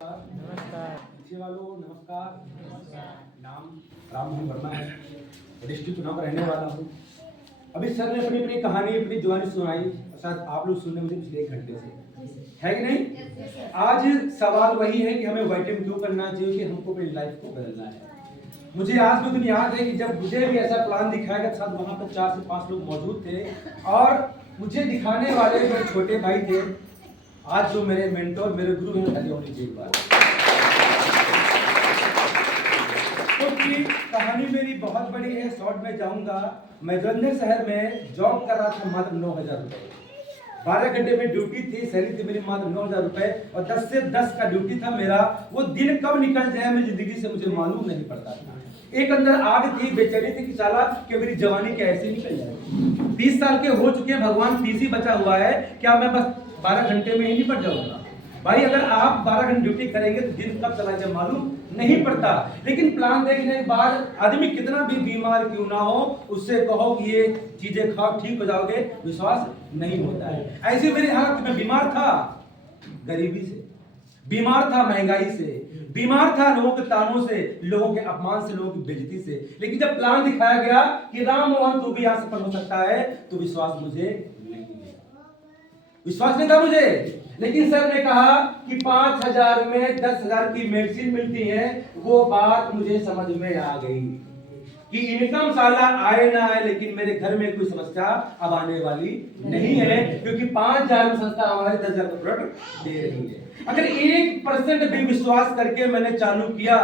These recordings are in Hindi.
नमस्कार। पीछे वालों नमस्कार। नाम राममोहन वर्मा है, डिस्ट्रिक्ट चुनाव का रहने वाला हूँ। अभी सर ने अपनी अपनी कहानी अपनी जुबानी सुनाई, शायद आप लोग सुनने मुझे पिछले 1 घंटे से, है कि नहीं? आज सवाल वही है कि हमें वाइटम क्यों करना चाहिए, कि हमको अपनी लाइफ को बदलना है। मुझे आज भी दिन याद है कि जब मुझे भी ऐसा प्लान दिखाया गया, शायद वहाँ पर 4 से 5 लोग मौजूद थे और मुझे दिखाने वाले जो छोटे भाई थे, आज जो मेरे मेंटोर मेरे गुरु हैं, खड़े होनी चाहिए बात। क्योंकि कहानी मेरी बहुत बड़ी है, शॉर्ट में जाऊंगा। मैं जलंधर शहर में जॉब कर रहा था, मात्र 9,000 रुपए, 12 घंटे में ड्यूटी थी, सैलरी थी मेरी मात्र 9,000 रुपए और 10 से 10 का ड्यूटी था मेरा। वो दिन कब निकल जाए मेरी जिंदगी से मुझे मालूम नहीं पड़ता था। एक अंदर आग थी, बेचैनी थी कि साला कि मेरी जवानी कैसे निकल जाएगी। 30 साल के हो चुके हैं, भगवान 30 ही बचा हुआ है, क्या मैं बस 12 घंटे में ही निपट जाऊंगा? भाई अगर आप 12 घंटे ड्यूटी करेंगे तो दिन कब चला जाए मालूम नहीं पड़ता। लेकिन प्लान देखने के बाद आदमी कितना भी बीमार क्यों ना हो, उससे कहो कि ये चीजें खाओ ठीक हो जाओगे, विश्वास नहीं होता है। ऐसे मेरी हालत में बीमार था, गरीबी से बीमार था, महंगाई से बीमार था, लोगों के तानों से, लोगों के अपमान से, लोगों की बेइज्जती से। लेकिन जब प्लान दिखाया गया कि राम मोहन तू भी यहाँ सफल हो सकता है, तो विश्वास नहीं था मुझे। लेकिन सर ने कहा कि 5,000 में 10,000 की मेडिसिन मिलती है। वो बात मुझे समझ में आ गई कि इनकम साला आए ना आए, लेकिन मेरे घर में कोई समस्या अब आने वाली नहीं है, क्योंकि 5,000 में संस्था हमारे 10,000 का प्रोडक्ट दे रही है। अगर 1% भी विश्वास करके मैंने चालू किया,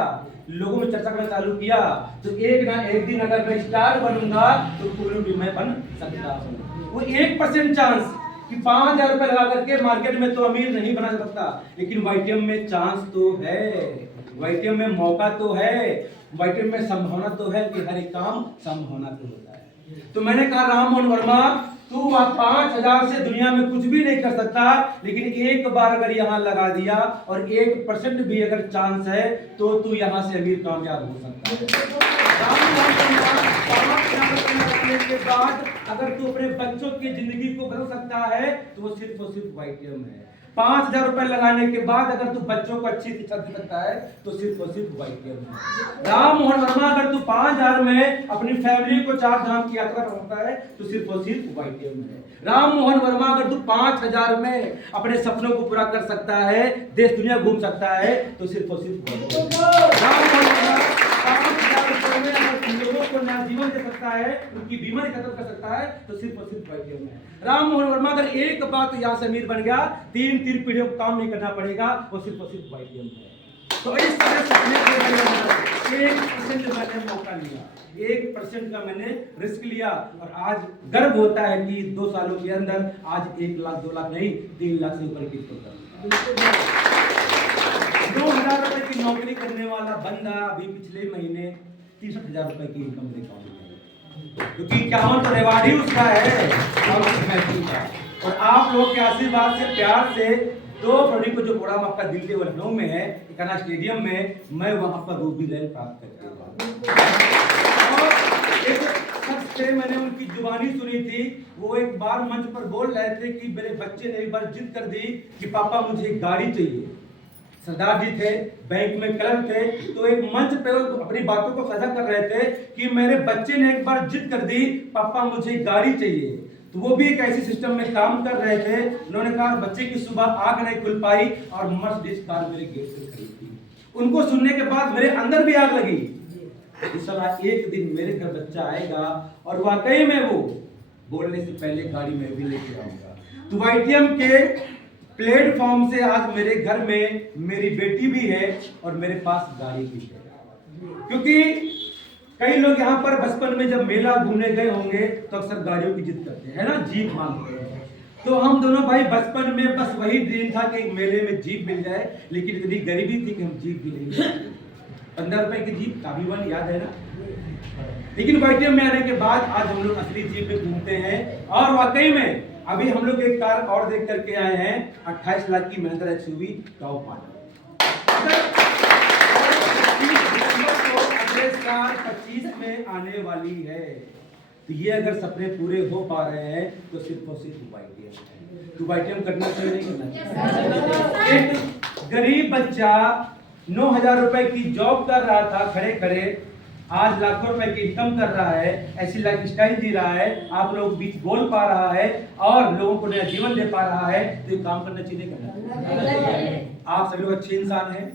लोगों में चर्चा करना चालू किया, तो एक ना एक दिन अगर मैं स्टार बनूंगा तो कोई भी मैं बन सकता हूँ। वो 1% चांस कि 5,000 रुपए लगा करके मार्केट में तो अमीर नहीं बना सकता, लेकिन वाईटीएम में चांस तो है, वाईटीएम में मौका तो है, वाईटीएम में संभावना तो है कि हर एक काम संभावना तो होता है। तो मैंने कहा राममोहन वर्मा, तू 5,000 से दुनिया में कुछ भी नहीं कर सकता, लेकिन एक बार अगर यहाँ लगा दिया और 1% भी अगर चांस है तो तू यहाँ से अमीर कामयाब हो सकता है। के बाद अगर तू अपने बच्चों की जिंदगी को बदल सकता है तो वो सिर्फ और सिर्फ वाईटीएम है। 5,000 रुपए लगाने के बाद अगर तू बच्चों को अच्छी शिक्षा दे सकता है तो सिर्फ और सिर्फ वाईटीएम है। राममोहन वर्मा, अगर तू 5,000 में अपनी फैमिली को 4 धाम की यात्रा करवाता है तो सिर्फ और सिर्फ वाईटीएम है। राममोहन वर्मा, अगर तू 5,000 में अपने सपनों को पूरा कर सकता है, देश दुनिया घूम सकता है, तो सिर्फ और सिर्फ राममोहन वर्मा 5,000 रुपए में अगर लोगों को नया जीवन दे सकता है, उनकी बीमारी खत्म कर सकता है, तो सिर्फ और सिर्फ वाईटीएम है। राममोहन वर्मा अगर एक बात यहाँ से अमीर बन गया, 3 पीढ़ियों को काम नहीं करना पड़ेगा, वो सिर्फ और सिर्फ वाईटीएम है। तो इस तरह सपने के 1% मैंने मौका लिया, 1% का मैंने रिस्क लिया और आज गर्व होता है कि 2 सालों के अंदर आज 1 लाख 2 लाख नहीं 3 लाख से ऊपर की 2,000 रुपए की नौकरी करने वाला बंदा अभी पिछले महीने 63,000 रुपए की इनकम मेरे अकाउंट में, क्योंकि इक्यावन तो रिवार्ड ही उसका है और आप लोगों के आशीर्वाद से, प्यार से 2 फरवरी को जो प्रोग्राम आपका दिल के लखनऊ में है, इकाना स्टेडियम में, मैं वहां पर रूबी रैंक प्राप्त करके एक शख्स से मैंने उनकी जुबानी सुनी थी। वो एक बार मंच पर बोल रहे थे कि मेरे बच्चे ने एक बार जिद कर दी कि पापा मुझे एक गाड़ी चाहिए। सरदार जी थे, बैंक में क्लर्क थे, तो एक मंच पर अपनी बातों को साझा कर रहे थे कि मेरे बच्चे ने एक बार जिद कर दी, पापा मुझे गाड़ी चाहिए। तो वो भी एक ऐसे सिस्टम में काम कर रहे थे। उन्होंने कहा बच्चे की सुबह आंख नहीं खुल पाई और मर्सिडीज कार मेरे गेट से खड़ी थी। उनको सुनने के बाद मेरे अंदर भी आग लगी, इस तरह एक दिन मेरे घर बच्चा आएगा और वाकई में वो बोलने से पहले गाड़ी में भी लेके आऊंगा। तो वाईटीएम के प्लेटफॉर्म से आज मेरे घर में मेरी बेटी भी है और मेरे पास गाड़ी भी है। क्योंकि कई लोग यहाँ पर बचपन में जब मेला घूमने गए होंगे तो अक्सर गाड़ियों की जिद करते हैं ना, जीप मांगते हैं। तो हम दोनों भाई बचपन में बस वही ड्रीम था कि मेले में जीप मिल जाए, लेकिन इतनी गरीबी थी कि हम जीप भी नहीं मिलती। 15 रुपए की जीप काफी वन याद है ना। लेकिन वाईटीएम में आने के बाद आज हम लोग असली जीप में घूमते हैं और वाकई में अभी हम लोग एक कार और देख करके आए हैं, 28 लाख की महिंद्रा एक्सयूवी टॉप मॉडल। 25 में आने वाली है। तो ये अगर सपने पूरे हो पा रहे हैं तो सिर्फ और सिर्फ वाईटीएम है। तो वाईटीएम करना चाहिए नहीं करना चाहिए? गरीब बच्चा 9,000 रुपए की जॉब कर रहा था खड़े खड़े, आज लाखों रुपए की इनकम कर रहा है, ऐसी लाइफ स्टाइल जी रहा है, आप लोग बीच बोल पा रहा है और लोगों को नया जीवन दे पा रहा है, तो ये काम करना चाहिए करना। आप सभी लोग अच्छे इंसान हैं,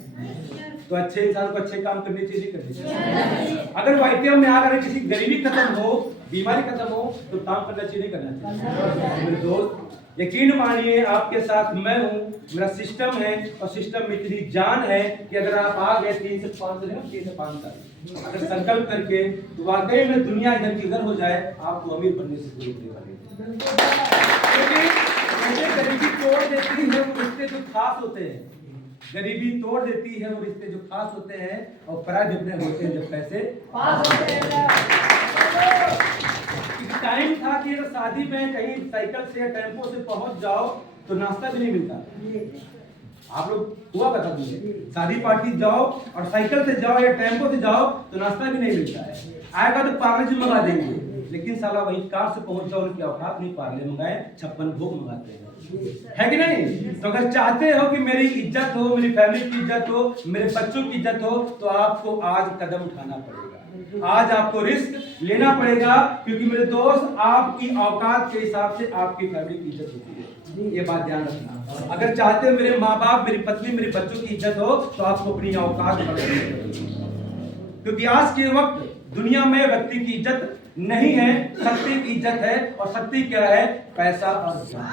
तो अच्छे इंसान को अच्छे काम करने चाहिए करने चाहिए। अगर वाइटियम में अगर किसी गरीबी खत्म हो, बीमारी खत्म हो, तो काम करना चाहिए नहीं करना चाहिए। मेरे दोस्त यकीन मानिए आपके साथ मैं हूँ, मेरा सिस्टम है और सिस्टम में इतनी जान है कि अगर आप आ गए 3 से 5 साल अगर संकल्प करके, तो वाकई में दुनिया इधर की इधर हो जाए, आपको अमीर बनने से कोई रोकने वाले नहीं। गरीबी तोड़ देती है वो रिश्ते जो खास होते हैं, गरीबी तोड़ देती है वो रिश्ते जो खास होते हैं, और पराये जितने होते हैं जब पैसे पास होते हैं। टाइम था कि अगर शादी में कहीं साइकिल से या टेम्पो से पहुंच जाओ तो नाश्ता भी नहीं मिलता। आप लोग हुआ करता था, शादी पार्टी जाओ और साइकिल से जाओ या टेम्पो से जाओ तो नाश्ता भी नहीं मिलता है। आएगा तो पार्ले जी मंगा देंगे, लेकिन साला वही कार से पहुंच जाओ, उनकी औकात नहीं, पार्ले मंगाए 56 भोग मंगाते हैं, है कि नहीं? तो अगर चाहते हो कि मेरी इज्जत हो, मेरी फैमिली की इज्जत हो, मेरे बच्चों की इज्जत हो, तो आपको आज कदम उठाना पड़ेगा, आज आपको रिस्क लेना पड़ेगा, क्योंकि मेरे दोस्त आपकी औकात के हिसाब से आपकी फैमिली की इज्जत होती है, ये बात ध्यान रखना। अगर चाहते हो मेरे माँ बाप, मेरी पत्नी, मेरे बच्चों की इज्जत हो, तो आपको अपनी औकात बढ़ानी पड़ेगी, क्योंकि आज के वक्त दुनिया में व्यक्ति की इज्जत नहीं है, शक्ति की इज्जत है। और शक्ति क्या है? पैसा और ज्ञान।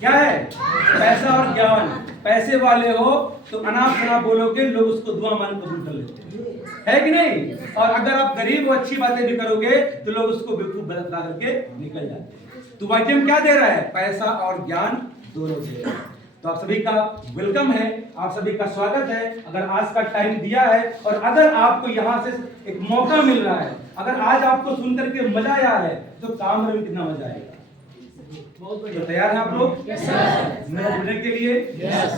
क्या है? पैसा और ज्ञान। पैसे वाले हो तो अनाप शनाप बोलोगे, लोग उसको दुआ मान कबूल कर लेते हैं, है कि नहीं? और अगर आप गरीब हो, अच्छी बातें भी करोगे तो लोग उसको बिल्कुल बता करके निकल जाते हैं। तो वाइटियम क्या दे रहा है? पैसा और ज्ञान दोनों दे रहा है। तो आप सभी का वेलकम है, आप सभी का स्वागत है। अगर आज का टाइम दिया है और अगर आपको यहाँ से एक मौका मिल रहा है, अगर आज आपको सुनकर के मजा आया है, तो काम में कितना मजा आएगा। तो तैयार हैं आप लोग मेरा जुड़ने के लिए,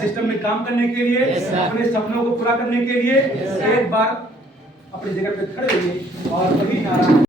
सिस्टम में काम करने के लिए, अपने सपनों को पूरा करने के लिए? एक बार अपनी जगह पे खड़े होइए और वही नारा